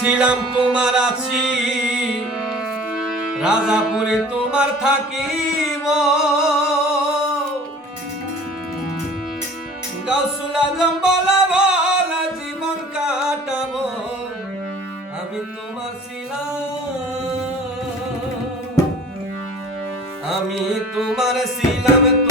ছিলাম তোমার আছি। রাজাপুরে তোমার থাকিব। গাউসুলা জম্বলা বলা জীবন কাটাবো। আমি তোমার ছিলাম। আমি তোমার ছিলাম